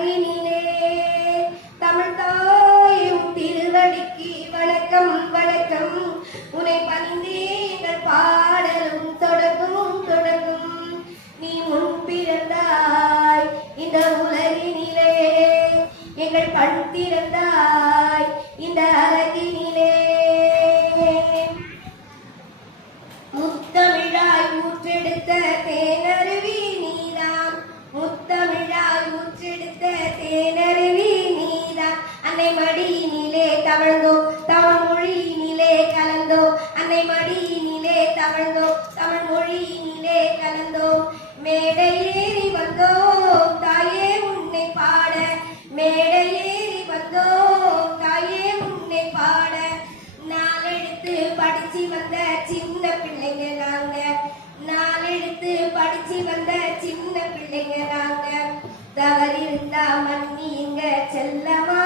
அழகினிலே தமிழ் தாயும் திருவடிக்கு வணக்கம் வணக்கம். உன்னை பணிந்தேங்கள் பாடலும் தொடங்கும் தொடங்கும். நீ முன் பிறந்தாய் இந்த உலகினிலே, எங்கள் பண் திறந்தாய் இந்த அழகினிலே. முத்தமிழாய் ஊற்றெடுத்த தேனருவி நீதான், முத்தமிழாய் ஊற்றெடுத்த தேனருவி நீதான். அன்னை மடியினிலே தவழ்ந்தோ தமிழ் மொழியினிலே கலந்தோ, அன்னை மடியினிலே தவழ்ந்தோ தமிழ் மொழியினிலே கலந்தோ. மேடையேறி வந்தோ தாயே உன்னை பாட, மேடையேறி வந்தோ தாயே உன்னை பாட. நாளெடுத்து படிச்சு வந்த சின்ன பிள்ளைங்க நாங்க, நாளெடுத்து படிச்சு வந்த சின்ன பிள்ளைங்க நாங்க. தவறிருந்தா மன்னியுங்க செல்லமா